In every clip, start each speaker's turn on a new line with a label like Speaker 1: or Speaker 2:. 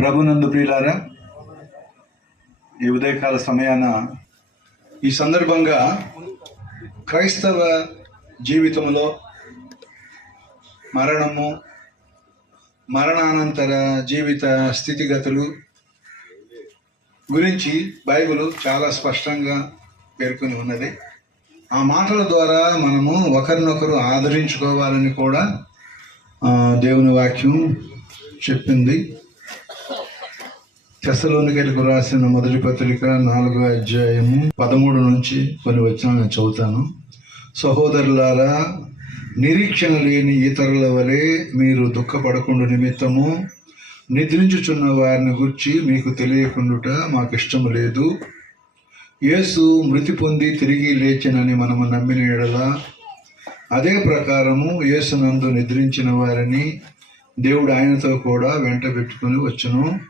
Speaker 1: ప్రభునందు ప్రియులారా ఈ ఉదయకాల సమయాన ఈ సందర్భంగా క్రైస్తవ జీవితంలో మరణము మరణానంతర జీవిత స్థితిగతులు గురించి బైబిల్ చాలా స్పష్టంగా పేర్కొని ఉన్నది. ఆ మాటల ద్వారా మనము ఒకరినొకరు ఆదరించుకోవాలని కూడా దేవుని వాక్యం చెప్పింది. తెసలోనికలకు రాసిన మొదటి పత్రిక నాలుగో అధ్యాయము పదమూడు నుంచి కొన్ని వచ్చిన నేను చదువుతాను. సహోదరులారా నిరీక్షణ లేని ఇతరుల వలె మీరు దుఃఖపడకుండా నిమిత్తము నిద్రించుచున్న వారిని గుర్చి మీకు తెలియకుండుట మాకు ఇష్టం లేదు. యేసు మృతి పొంది తిరిగి లేచినని మనము నమ్మిన ఎడల అదే ప్రకారము యేసునందు నిద్రించిన వారిని దేవుడు ఆయనతో కూడా వెంట పెట్టుకుని వచ్చును.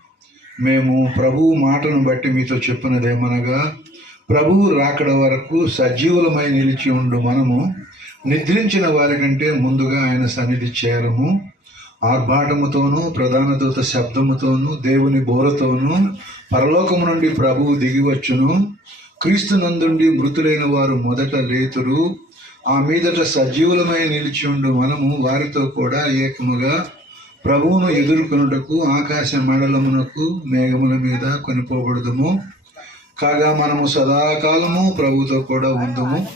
Speaker 1: మేము ప్రభువు మాటను బట్టి మీతో చెప్పినదేమనగా ప్రభువు రాకడ వరకు సజీవులమై నిలిచి ఉండు మనము నిద్రించిన వారి కంటే ముందుగా ఆయన సన్నిధి చేరము. ఆర్భాటముతోనూ ప్రధాన దూత శబ్దముతోనూ దేవుని బోరతోనూ పరలోకము నుండి ప్రభువు దిగివచ్చును క్రీస్తు నందుండి మృతులైన వారు మొదట లేతురు. ఆ మీదట సజీవులమై నిలిచి ఉండు మనము వారితో కూడా ఏకముగా ప్రభువును ఎదుర్కొనుటకు ఆకాశ మండలమునకు మేఘముల మీద కొనిపోబడదుము. కాగా మనము సదాకాలము ప్రభుతో కూడా ఉందము.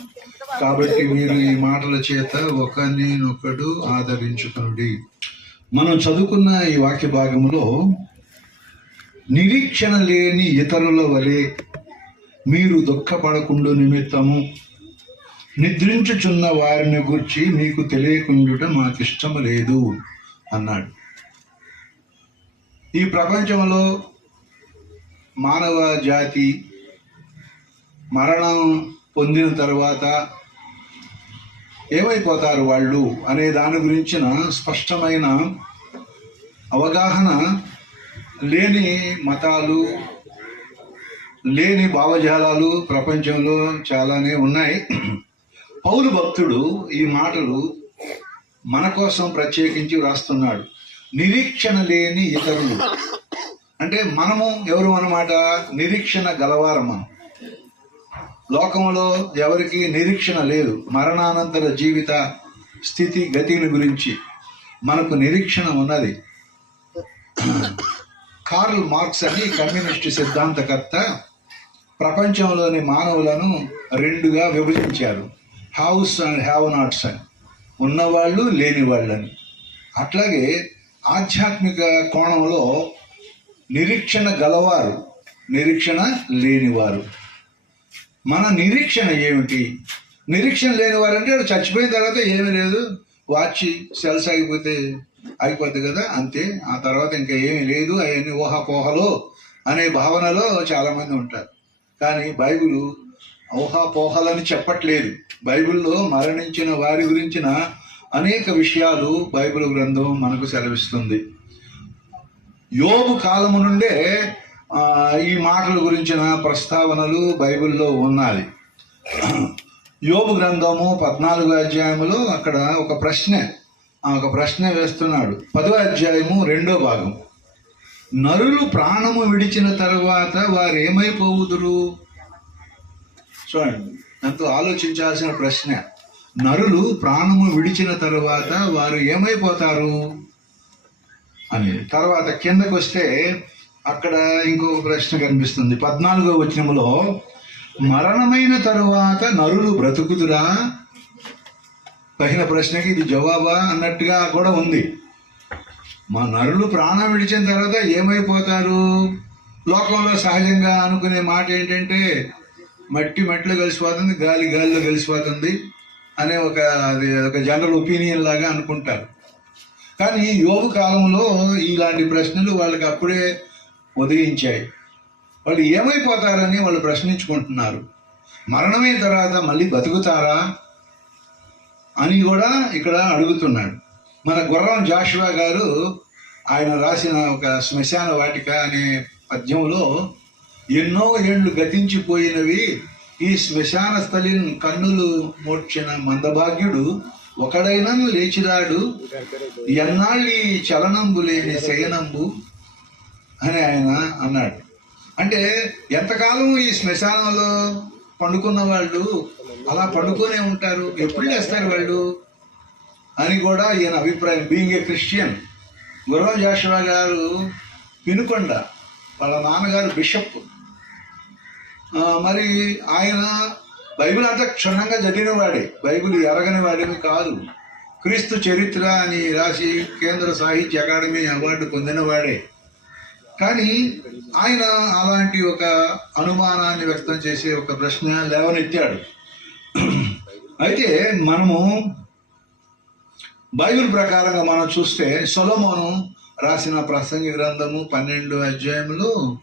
Speaker 1: కాబట్టి మీరు ఈ మాటల చేత ఒకరినొకడు ఆదరించుకునుడి. మనం చదువుకున్న ఈ వాక్య భాగంలో నిరీక్షణ లేని ఇతరుల వలె మీరు దుఃఖపడకుండా నిమిత్తము. నిద్రించుచున్న వారిని గురించి మీకు తెలియకుండా మాకు లేదు. అన్నాడు. ఈ ప్రపంచంలో మానవ జాతి మరణం పొందిన తర్వాత ఏమైపోతారు వాళ్ళు అనే దాని గురించిన స్పష్టమైన అవగాహన లేని మతాలు లేని భావజాలాలు ప్రపంచంలో చాలానే ఉన్నాయి. పౌరు భక్తుడు ఈ మాటలు మన కోసం ప్రత్యేకించి వ్రాస్తున్నాడు. నిరీక్షణ లేని ఇతరులు. అంటే మనము ఎవరు అన్నమాట? నిరీక్షణ గలవారం మనం లోకంలో ఎవరికి నిరీక్షణ లేదు. మరణానంతర జీవిత స్థితి గతిని గురించి మనకు నిరీక్షణ ఉన్నది. కార్ల్ మార్క్స్ అని కమ్యూనిస్ట్ సిద్ధాంతకర్త ప్రపంచంలోని మానవులను రెండుగా విభజించారు. హౌస్ అండ్ హ్యావ్ నాట్స్ అని. ఉన్నవాళ్ళు లేని వాళ్ళని అట్లాగే ఆధ్యాత్మిక కోణంలో నిరీక్షణ గలవారు నిరీక్షణ లేనివారు. మన నిరీక్షణ ఏమిటి? నిరీక్షణ లేని వారంటే చచ్చిపోయిన తర్వాత ఏమీ లేదు. వాచి సెల్స్ ఆగిపోతే ఆగిపోద్ది కదా అంతే. ఆ తర్వాత ఇంకా ఏమీ లేదు అవన్నీ ఊహాపోహలు అనే భావనలో చాలామంది ఉంటారు. కానీ బైబిల్ ఊహాపోహలని చెప్పట్లేదు. బైబిల్లో మరణించిన వారి గురించిన అనేక విషయాలు బైబిల్ గ్రంథం మనకు సెలవిస్తుంది. యోబు కాలము నుండే ఈ మాటల గురించిన ప్రస్తావనలు బైబిల్లో ఉన్నాయి. యోబు గ్రంథము పద్నాలుగో అధ్యాయములో అక్కడ ఒక ప్రశ్న ఒక ప్రశ్న వేస్తున్నాడు. పదో అధ్యాయము రెండో భాగం. నరులు ప్రాణము విడిచిన తర్వాత వారు ఏమైపోవుదురు చూడండి. ఎంతో ఆలోచించాల్సిన ప్రశ్న. నరులు ప్రాణము విడిచిన తర్వాత వారు ఏమైపోతారు? అని. తర్వాత కిందకు వస్తే అక్కడ ఇంకొక ప్రశ్న కనిపిస్తుంది. పద్నాలుగో వచనంలో మరణమైన తరువాత నరులు బ్రతుకుతురా? పైన ప్రశ్నకి ఇది జవాబా అన్నట్టుగా కూడా ఉంది. మా నరులు ప్రాణం విడిచిన తర్వాత ఏమైపోతారు? లోకంలో సహజంగా అనుకునే మాట ఏంటంటే మట్టి మట్టిలో కలిసిపోతుంది గాలి గాలిలో కలిసిపోతుంది అనే ఒక అది ఒక జనరల్ ఒపీనియన్ లాగా అనుకుంటారు. కానీ యోగు కాలంలో ఇలాంటి ప్రశ్నలు వాళ్ళకి అప్పుడే ఉదయించాయి. వాళ్ళు ఏమైపోతారని వాళ్ళు ప్రశ్నించుకుంటున్నారు. మరణమైన తర్వాత మళ్ళీ బతుకుతారా అని కూడా ఇక్కడ అడుగుతున్నాడు. మన గుర్రం జాషువా గారు ఆయన రాసిన ఒక శ్మశాన వాటిక అనే పద్యంలో ఎన్నో ఏళ్ళు గతించిపోయినవి. ఈ శ్మశాన స్థలిన్ కన్నులు మోడ్చిన మందభాగ్యుడు ఒకడైనా లేచిరాడు. ఈ చలనంబు లేని శయనంబు అని ఆయన అన్నాడు. అంటే ఎంతకాలం ఈ శ్మశానంలో పండుకున్న వాళ్ళు అలా పండుకొనే ఉంటారు. ఎప్పుడు లేస్తారు వాళ్ళు? అని కూడా ఈయన అభిప్రాయం. Being a Christian Gurava Jashuva గారు పినుకొండ వాళ్ళ నాన్నగారు బిషప్. మరి ఆయన బైబిల్ అంతా క్షుణ్ణంగా చదివినవాడే. బైబిల్ ఎరగని వాడేమి కాదు. క్రీస్తు చరిత్ర అని రాసి కేంద్ర సాహిత్య అకాడమీ అవార్డు పొందినవాడే. కానీ ఆయన అలాంటి ఒక అనుమానాన్ని వ్యక్తం చేసే ఒక ప్రశ్న లేవనెత్తాడు. అయితే మనము బైబిల్ ప్రకారంగా మనం చూస్తే సొలమోను రాసిన ప్రసంగి గ్రంథము పన్నెండు అధ్యాయంలో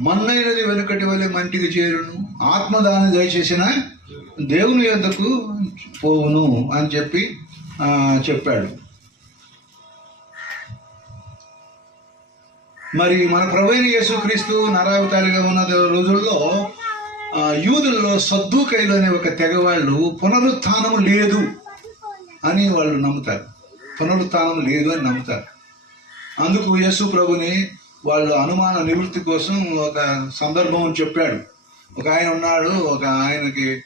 Speaker 1: మన్నైనది వెనుకటి వలె మంటికి చేరును. ఆత్మదానం దయచేసిన దేవుని యొద్దకు పోవును అని చెప్పి చెప్పాడు. మరి మన ప్రభుైన యేసుక్రీస్తు నరావతారిగా ఉన్న రోజుల్లో యూదుల్లో సద్దుకైలు అనే ఒక తెగవాళ్ళు పునరుత్థానం లేదు అని వాళ్ళు నమ్ముతారు. పునరుత్థానం లేదు అని నమ్ముతారు. అందుకు యేసు ప్రభుని వాళ్ళు అనుమాన నివృత్తి కోసం ఒక సందర్భం చెప్పాడు. ఒక ఆయన ఉన్నాడు ఒక ఆయనకి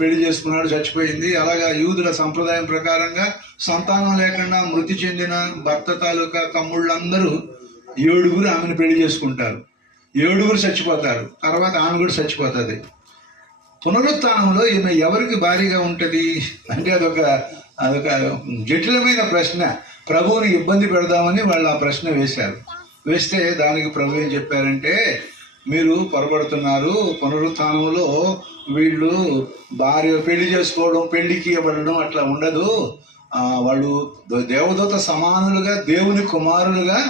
Speaker 1: పెళ్ళి చేసుకున్నాడు చచ్చిపోయింది. అలాగా యూదుల సంప్రదాయం ప్రకారంగా సంతానం లేకుండా మృతి చెందిన భర్త తాలూకా తమ్ముళ్ళందరూ ఏడుగురు ఆమెను పెళ్ళి చేసుకుంటారు. ఏడుగురు చచ్చిపోతారు. తర్వాత ఆమె కూడా చచ్చిపోతుంది. పునరుత్థానంలో ఈమె ఎవరికి భారీగా ఉంటుంది? అంటే అదొక అదొక జటిలమైన ప్రశ్న. ప్రభువుని ఇబ్బంది పెడదామని వాళ్ళు ఆ ప్రశ్న వేశారు. వేస్తే దానికి ప్రభు ఏం చెప్పారంటే మీరు పొరపడుతున్నారు పునరుత్నంలో వీళ్ళు భార్య పెళ్ళి చేసుకోవడం పెళ్ళికి ఇవ్వబడడం అట్లా ఉండదు. వాళ్ళు దేవదూత సమానులుగా దేవుని కుమారులుగా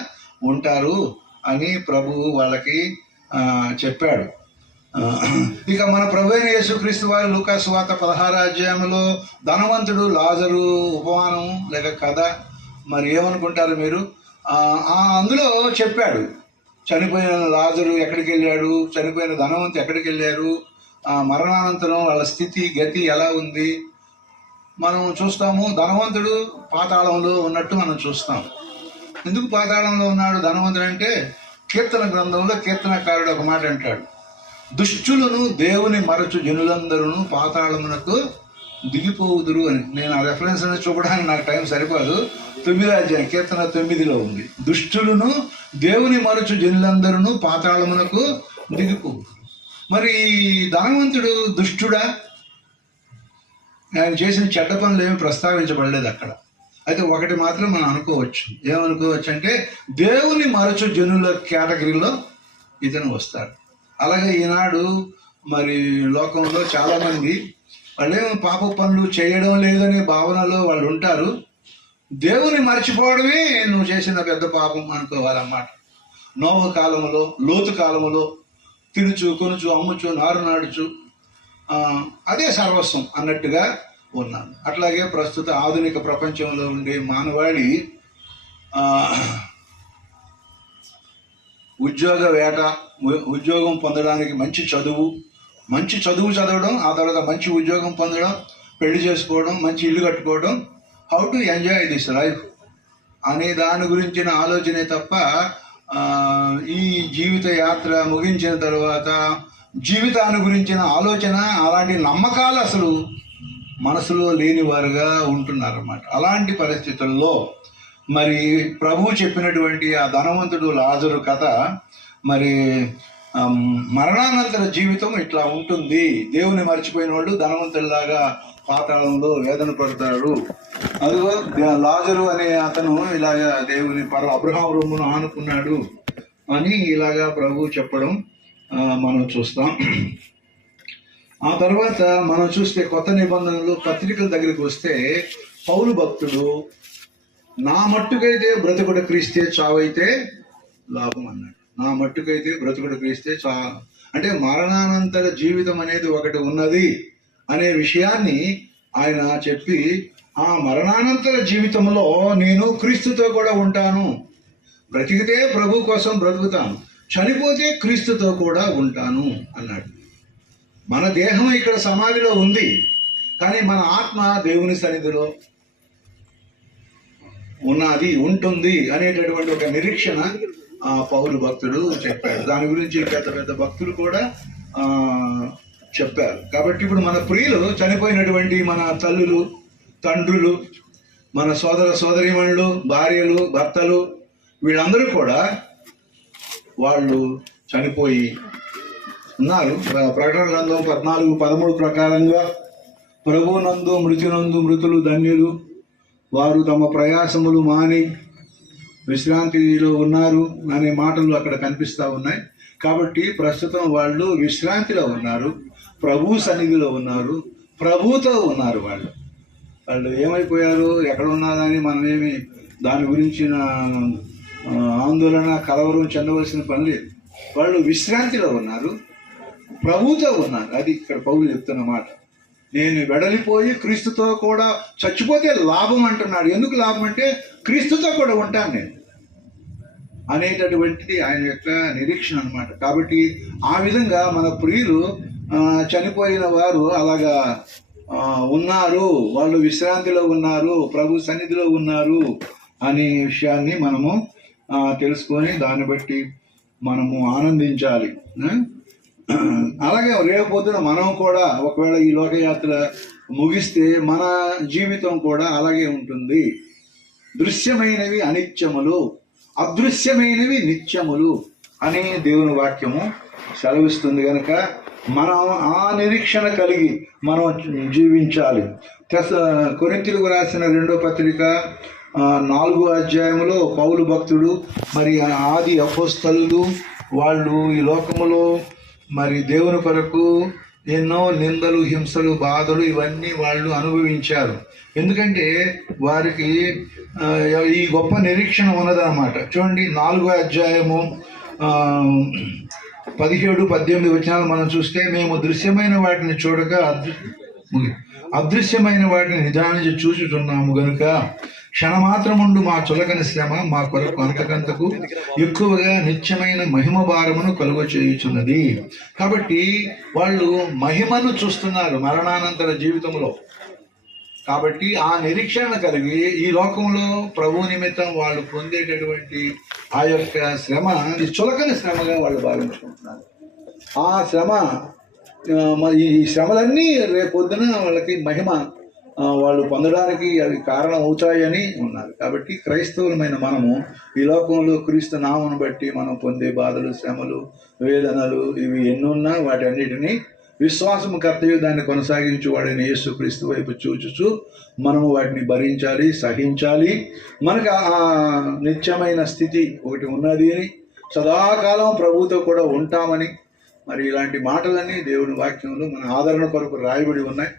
Speaker 1: ఉంటారు అని ప్రభువు వాళ్ళకి చెప్పాడు. ఇక మన ప్రభు అయిన యేసుక్రీస్తు వారి లూకాసు వార్త పదహారు అధ్యాయంలో ధనవంతుడు లాజరు ఉపమానం లేక కథ. మరి ఏమనుకుంటారు మీరు? అందులో చెప్పాడు. చనిపోయిన రాజులు ఎక్కడికి వెళ్ళాడు? చనిపోయిన ధనవంతు ఎక్కడికి వెళ్ళారు? ఆ మరణానంతరం వాళ్ళ స్థితి గతి ఎలా ఉంది? మనం చూస్తాము ధనవంతుడు పాతాళంలో ఉన్నట్టు మనం చూస్తాం. ఎందుకు పాతాళంలో ఉన్నాడు ధనవంతుడు అంటే కీర్తన గ్రంథంలో కీర్తనకారుడు ఒక మాట అంటాడు. దుష్టులను దేవుని మరచు జనులందరూ పాతాళమునకు దిగిపోవుదురు అని. నేను ఆ రెఫరెన్స్ అనేది చూపడానికి నాకు టైం సరిపోదు. తొమ్మిది అధ్యాయం కీర్తన తొమ్మిదిలో ఉంది. దుష్టులను దేవుని మరచు జనులందరూ పాతాళమునకు దిగిపోవు మరి ధనవంతుడు దుష్టుడా? ఆయన చేసిన చెడ్డ పనులు ఏమి ప్రస్తావించబడలేదు అక్కడ. అయితే ఒకటి మాత్రం మనం అనుకోవచ్చు. ఏమనుకోవచ్చు అంటే దేవుని మరచు జనుల కేటగిరీలో ఇతను వస్తాడు. అలాగే ఈనాడు మరి లోకంలో చాలామంది వాళ్ళేమో పాప పనులు చేయడం లేదనే భావనలో వాళ్ళు ఉంటారు. దేవుని మర్చిపోవడమే నువ్వు చేసిన పెద్ద పాపం అనుకోవాలన్నమాట. నోవ కాలములో లోతు కాలములో తినుచు కొనుచు అమ్ముచు నారు నాడుచు అదే సర్వస్వం అన్నట్టుగా ఉన్నాను. అట్లాగే ప్రస్తుత ఆధునిక ప్రపంచంలో ఉండే మానవాళి ఉద్యోగ వేట ఉద్యోగం పొందడానికి మంచి చదువు మంచి చదువు చదవడం ఆ తర్వాత మంచి ఉద్యోగం పొందడం పెళ్ళి చేసుకోవడం మంచి ఇల్లు కట్టుకోవడం how to enjoy this life అనే దాని గురించిన ఆలోచనే తప్ప ఈ జీవిత యాత్ర ముగించిన తర్వాత జీవితాన్ని గురించిన ఆలోచన అలాంటి నమ్మకాలు అసలు మనసులో లేనివారుగా ఉంటున్నారన్నమాట. అలాంటి పరిస్థితుల్లో మరి ప్రభువు చెప్పినటువంటి ఆ ధనవంతుడు లాజరు కథ మరి మరణానంతర జీవితం ఇట్లా ఉంటుంది. దేవుని మర్చిపోయిన వాళ్ళు ధనవంతుడిలాగా పాతాళంలో వేదన పడతాడు. అదిగో లాజరు అనే అతను ఇలాగా దేవుని పర అబ్రహాం రొమ్మును ఆనుకున్నాడు అని ఇలాగా ప్రభు చెప్పడం మనం చూస్తాం. ఆ తర్వాత మనం చూస్తే కొత్త నిబంధనలు పత్రికల దగ్గరికి వస్తే పౌరు భక్తుడు నా మట్టుకైతే బ్రతకుడు క్రీస్తే చావైతే లాభం అన్నాడు. నా మట్టుకైతే బ్రతుకుడు క్రీస్తే చా అంటే మరణానంతర జీవితం అనేది ఒకటి ఉన్నది అనే విషయాన్ని ఆయన చెప్పి ఆ మరణానంతర జీవితంలో నేను క్రీస్తుతో కూడా ఉంటాను. బ్రతికితే ప్రభు కోసం బ్రతుకుతాను. చనిపోతే క్రీస్తుతో కూడా ఉంటాను అన్నాడు. మన దేహం ఇక్కడ సమాధిలో ఉంది కానీ మన ఆత్మ దేవుని సన్నిధిలో ఉన్నది ఉంటుంది అనేటటువంటి ఒక నిరీక్షణ ఆ భక్తుడు చెప్పాడు దాని గురించి పెద్ద పెద్ద భక్తులు కూడా ఆ చెప్పారు. కాబట్టి ఇప్పుడు మన ప్రియులు చనిపోయినటువంటి మన తల్లులు తండ్రులు మన సోదర సోదరిమణులు భార్యలు భర్తలు వీళ్ళందరూ కూడా వాళ్ళు చనిపోయి ఉన్నారు. ప్ర- ప్రకటన గ్రంథం పద్నాలుగు పదమూడు ప్రకారంగా ప్రభునందు మృత్యునందు మృతులు ధన్యులు. వారు తమ ప్రయాసములు మాని విశ్రాంతిలో ఉన్నారు అనే మాటలు అక్కడ కనిపిస్తూ ఉన్నాయి. కాబట్టి ప్రస్తుతం వాళ్ళు విశ్రాంతిలో ఉన్నారు ప్రభు సన్నిధిలో ఉన్నారు ప్రభుతో ఉన్నారు వాళ్ళు. వాళ్ళు ఏమైపోయారు ఎక్కడ ఉన్నారని మనమేమి దాని గురించిన ఆందోళన కలవరం చెందవలసిన పని లేదు. వాళ్ళు విశ్రాంతిలో ఉన్నారు ప్రభుతో ఉన్నారు. అది ఇక్కడ పౌరులు చెప్తున్న మాట. నేను వెడలిపోయి క్రీస్తుతో కూడా చచ్చిపోతే లాభం అంటున్నాడు. ఎందుకు లాభం అంటే క్రీస్తుతో కూడా ఉంటాను నేను. అనేటటువంటిది ఆయన యొక్క నిరీక్షణ అన్నమాట. కాబట్టి ఆ విధంగా మన ప్రియులు చనిపోయిన వారు అలాగా ఉన్నారు వాళ్ళు విశ్రాంతిలో ఉన్నారు ప్రభు సన్నిధిలో ఉన్నారు అనే విషయాన్ని మనము తెలుసుకొని దాన్ని బట్టి మనము ఆనందించాలి. అలాగే రేపు పొద్దున మనం కూడా ఒకవేళ ఈ లోకయాత్ర ముగిస్తే మన జీవితం కూడా అలాగే ఉంటుంది. దృశ్యమైనవి అనిత్యములు అదృశ్యమైనవి నిత్యములు అని దేవుని వాక్యము సెలవిస్తుంది కనుక మనం ఆ నిరీక్షణ కలిగి మనం జీవించాలి. తెస కొరింతలకు రాసిన రెండో పత్రిక నాలుగో అధ్యాయంలో పౌలు భక్తుడు మరి ఆది అపోస్తలు వాళ్ళు ఈ లోకములో మరి దేవుని కొరకు ఎన్నో నిందలు హింసలు బాధలు ఇవన్నీ వాళ్ళు అనుభవించారు. ఎందుకంటే వారికి ఈ గొప్ప నిరీక్షణ ఉన్నదన్నమాట. చూడండి నాలుగో అధ్యాయము పదిహేడు పద్దెనిమిది వచనాలు మనం చూస్తే మేము దృశ్యమైన వాటిని చూడక అదృ- అదృశ్యమైన వాటిని నిదానించి చూచుచున్నాము గనుక క్షణమాత్రముండు మా చులకని శ్రమ మా కొరకు అంతకంతకు ఎక్కువగా నిత్యమైన మహిమ భారమును కలుగ చేయుచున్నది. కాబట్టి వాళ్ళు మహిమను చూస్తున్నారు మరణానంతర జీవితంలో కాబట్టి ఆ నిరీక్షణ కలిగి ఈ లోకంలో ప్రభు నిమిత్తం వాళ్ళు పొందేటటువంటి ఆ యొక్క శ్రమ అది చులకని శ్రమగా వాళ్ళు భావించుకుంటున్నారు. ఆ శ్రమ ఈ శ్రమలన్నీ రేపొద్దున వాళ్ళకి మహిమ వాళ్ళు పొందడానికి అవి కారణం అవుతాయని ఉన్నారు. కాబట్టి క్రైస్తవులమైన మనము ఈ లోకంలో క్రీస్తు నామను బట్టి మనం పొందే బాధలు శ్రమలు వేదనలు ఇవి ఎన్నున్నా వాటి అన్నిటినీ విశ్వాసము కర్తవ్యం దాన్ని కొనసాగించు వాడిని యేసు క్రీస్తు వైపు చూచుచు మనము వాటిని భరించాలి సహించాలి. మనకు ఆ నిత్యమైన స్థితి ఒకటి ఉన్నది అని సదాకాలం ప్రభుతో కూడా ఉంటామని మరి ఇలాంటి మాటలన్నీ దేవుని వాక్యంలో మన ఆదరణ కొరకు రాయబడి ఉన్నాయి.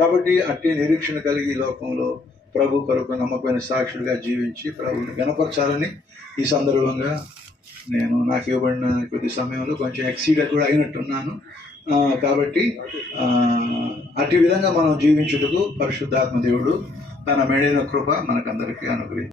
Speaker 1: కాబట్టి అట్టి నిరీక్షణ కలిగి లోకంలో ప్రభు కొరకు నమ్మకమైన సాక్షుడిగా జీవించి ప్రభుని గణపరచాలని ఈ సందర్భంగా నేను నాకు ఇవ్వబడిన కొద్ది సమయంలో కొంచెం ఎక్సీడ్ కూడా అయినట్టున్నాను. కాబట్టి అట్టి విధంగా మనం జీవించుటకు పరిశుద్ధాత్మ దేవుడు తన మేడైన కృప మనకందరికీ అనుగ్రహించారు